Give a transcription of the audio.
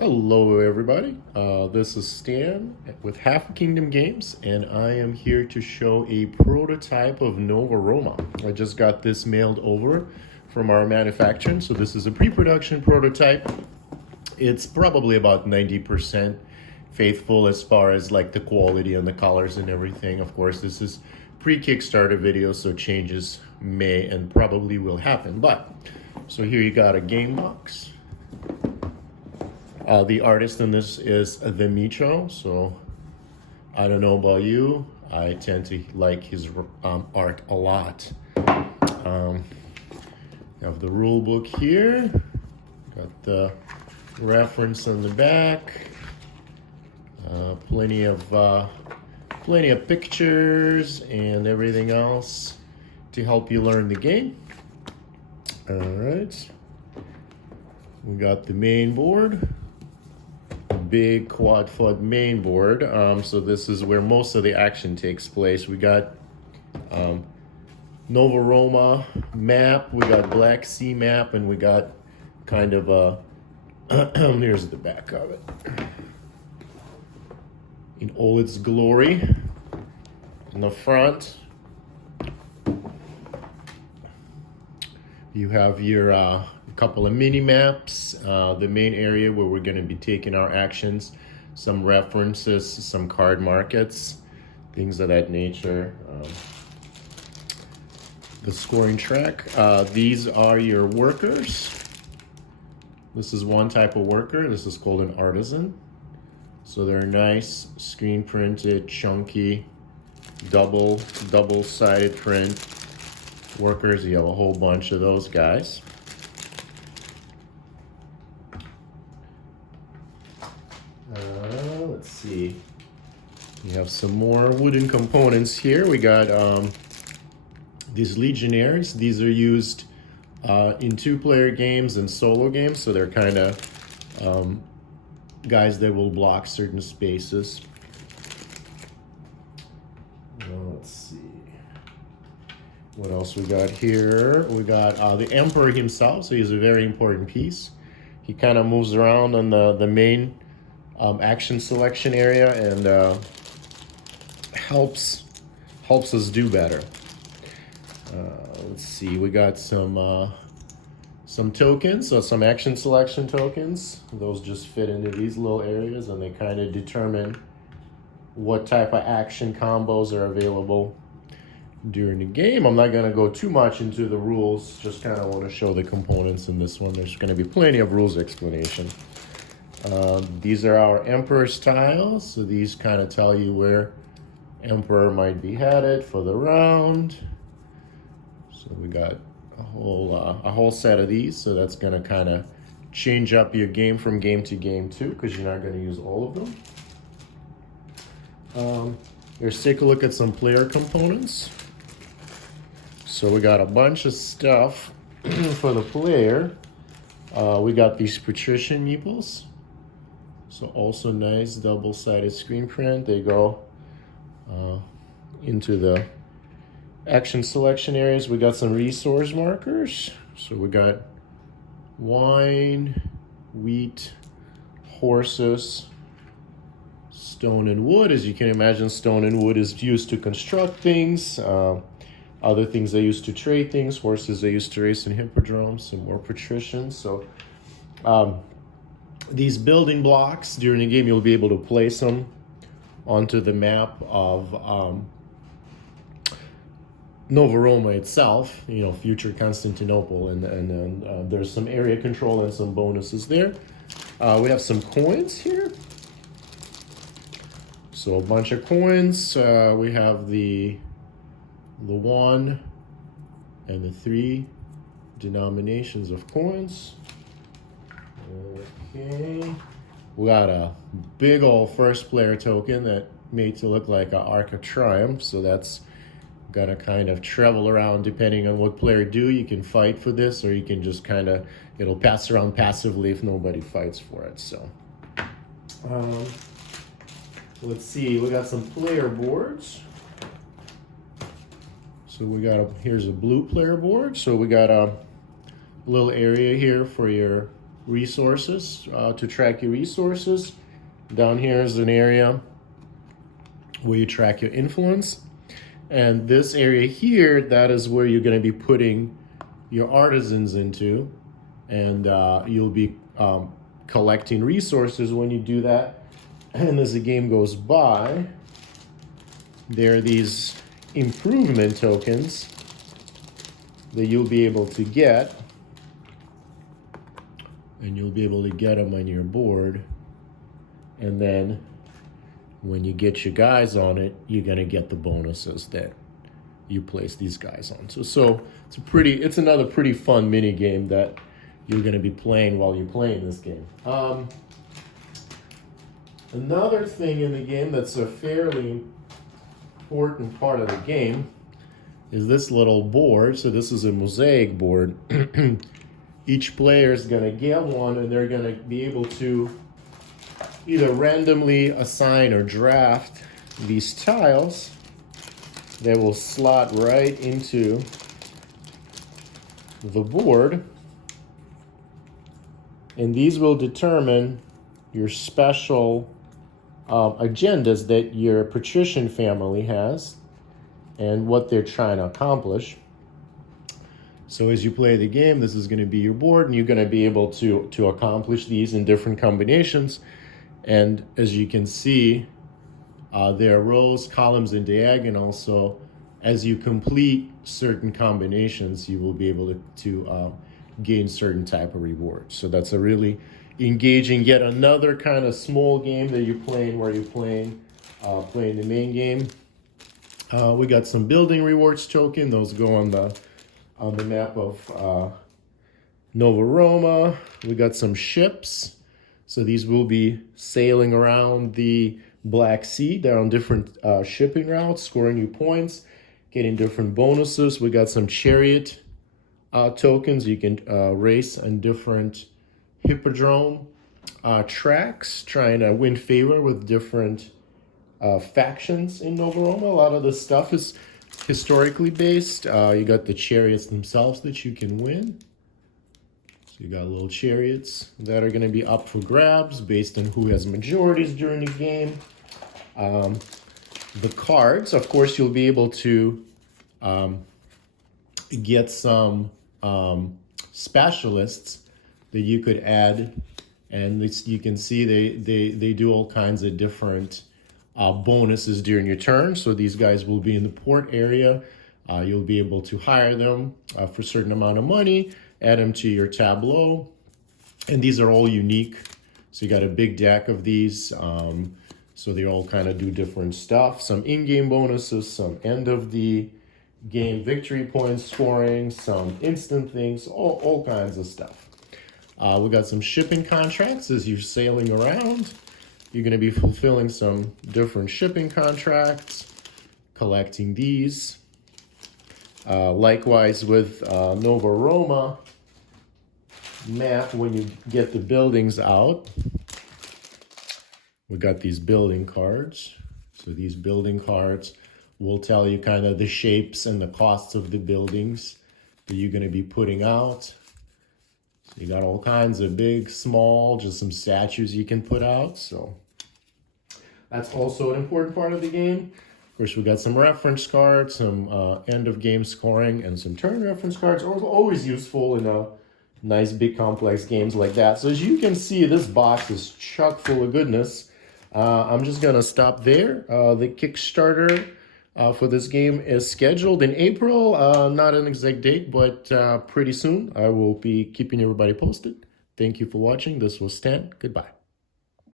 Hello everybody, this is Stan with Half Kingdom Games, and I am here to show a prototype of Nova Roma. I just got this mailed over from our manufacturer, so this is a pre-production prototype. It's probably about 90% faithful as far as like the quality and the colors and everything. Of course, this is pre-Kickstarter video, so changes may and probably will happen. But, so here you got a game box. The artist in this is the Mico, so I don't know about you, I tend to like his art a lot. Have the rule book here, got the reference on the back, plenty of pictures and everything else to help you learn the game. All right, we got the main board. Big quad foot main board. So this is where most of the action takes place. We got Nova Roma map, we got Black Sea map, and we got kind of a here's the back of it in all its glory. In the front you have your couple of mini maps, the main area where we're going to be taking our actions, some references, some card markets, things of that nature. The scoring track. These are your workers. This is one type of worker. This is called an artisan. So they're nice, screen printed, chunky, double-sided print workers. You have a whole bunch of those guys. Let's see. We have some more wooden components here. We got these legionnaires. These are used in two-player games and solo games, so they're kind of guys that will block certain spaces. Let's see. What else we got here? We got the Emperor himself, so he's a very important piece. He kind of moves around on the main action selection area and helps us do better. Let's see, we got some tokens, so some action selection tokens. Those just fit into these little areas and they kind of determine what type of action combos are available during the game. I'm not going to go too much into the rules, just kind of want to show the components in this one. There's going to be plenty of rules explanation. These are our Emperor tiles, so these kind of tell you where Emperor might be headed for the round. So we got a whole set of these, so that's going to kind of change up your game from game to game too, because you're not going to use all of them. Let's take a look at some player components. So we got a bunch of stuff for the player. We got these patrician meeples. So also nice double-sided screen print. They go into the action selection areas. We got some resource markers. So we got wine, wheat, horses, stone and wood. As you can imagine, stone and wood is used to construct things. Other things they used to trade things. Horses they used to race in hippodromes. Some more patricians. So these building blocks during the game, you'll be able to place them onto the map of Nova Roma itself, you know, future Constantinople, and there's some area control and some bonuses there. We have some coins here. So a bunch of coins. We have the 1 and the 3 denominations of coins. Okay, we got a big old first player token that made to look like an Arc of Triumph, so that's gonna kind of travel around depending on what player do. You can fight for this, or you can just kind of, it'll pass around passively if nobody fights for it. So let's see, we got some player boards. So we got here's a blue player board. So we got a little area here for your resources, to track your resources. Down here is an area where you track your influence. And this area here, that is where you're going to be putting your artisans into. And you'll be collecting resources when you do that. And as the game goes by, there are these improvement tokens that you'll be able to get. And you'll be able to get them on your board. And then when you get your guys on it, you're gonna get the bonuses that you place these guys on. So it's another pretty fun mini game that you're gonna be playing while you're playing this game. Another thing in the game that's a fairly important part of the game is this little board. So this is a Mosaic board. Each player is gonna get one, and they're gonna be able to either randomly assign or draft these tiles that will slot right into the board. And these will determine your special agendas that your patrician family has and what they're trying to accomplish. So as you play the game, this is going to be your board, and you're going to be able to accomplish these in different combinations. And as you can see, there are rows, columns, and diagonals. So as you complete certain combinations, you will be able to gain certain type of rewards. So that's a really engaging, yet another kind of small game that you're playing where you're playing the main game. We got some building rewards token. Those go on the map of Nova Roma. We got some ships. So these will be sailing around the Black Sea. They're on different shipping routes, scoring you points, getting different bonuses. We got some chariot tokens. You can race on different hippodrome tracks, trying to win favor with different factions in Nova Roma. A lot of the stuff is historically based. You got the chariots themselves that you can win. So you got little chariots that are going to be up for grabs based on who has majorities during the game. The cards, of course, you'll be able to get some specialists that you could add, and you can see they do all kinds of different bonuses during your turn. So these guys will be in the port area. You'll be able to hire them for a certain amount of money, add them to your tableau, and these are all unique. So you got a big deck of these, so they all kind of do different stuff. Some in-game bonuses, some end of the game victory points scoring, some instant things, all kinds of stuff. We got some shipping contracts as you're sailing around. You're going to be fulfilling some different shipping contracts, collecting these. Likewise with Nova Roma map, when you get the buildings out, we got these building cards. So these building cards will tell you kind of the shapes and the costs of the buildings that you're going to be putting out. So you got all kinds of big, small, just some statues you can put out. So that's also an important part of the game. Of course, we got some reference cards, some end of game scoring, and some turn reference cards. Always useful in a nice big complex games like that. So as you can see, this box is chock full of goodness. I'm just gonna stop there. The Kickstarter for this game is scheduled in April. Not an exact date, but pretty soon. I will be keeping everybody posted. Thank you for watching. This was Stan. Goodbye.